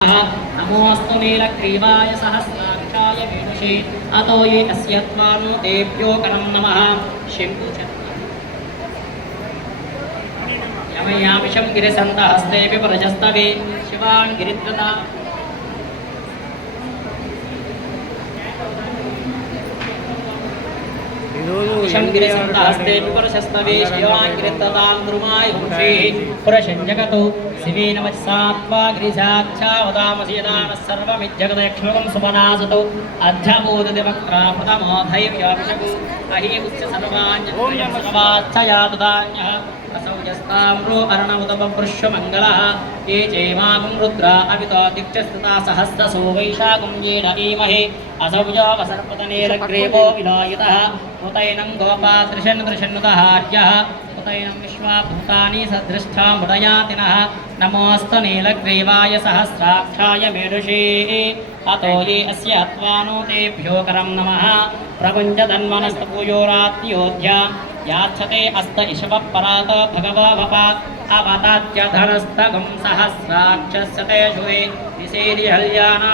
नमोऽस्तु नीलग्रीवाय सहस्राक्षाय वेणुषे अतो ये अस्य त्वानो तेभ्यो करं नमः यमयामिषं गिरिसन्तहस्तेऽपि प्रजस्तवे शिवान् गिरित्रता शंगिरिसंतास्ते पुरुषस्तवे शिवान् गिरित्रतां द्रुमाय वंशे पुरुषञ्जगतो शिवेन वत्सात्वा गिरिसाक्षावदामसीदानः सर्वमिज्जगदयक्ष्मकं सुपनासतो अध्यबोधति वक्त्रा प्रथमोधैव्याभिषको अहीमुच्च सर्वाञ्जनवाच्छया तदान्यः असौ यस्ताम्रो अर्णवतपपुष्यमङ्गलः ये चैमागं रुद्रा अवितो दिक्चस्तुता सहस्रसो वैशाखं येन ईमहे असौ सर्पतनेरग्रेवो विलायितः उतैनं गोपादृशन्नुतहार्यः उतैनं विश्वाभूतानि सदृष्टा मुदयातिनः नमोऽस्तु नीलग्रीवाय सहस्राक्षाय मेरुषे अतो ये अस्य हत्वानो तेभ्यो करं नमः प्रपञ्चधन्वनस्तपूयोरात्योऽध्या याच्छते अस्त इषवः परात भगवः अवतात्यधनस्तगं सहस्राक्षस्य ते शुवे विशेरिहल्याना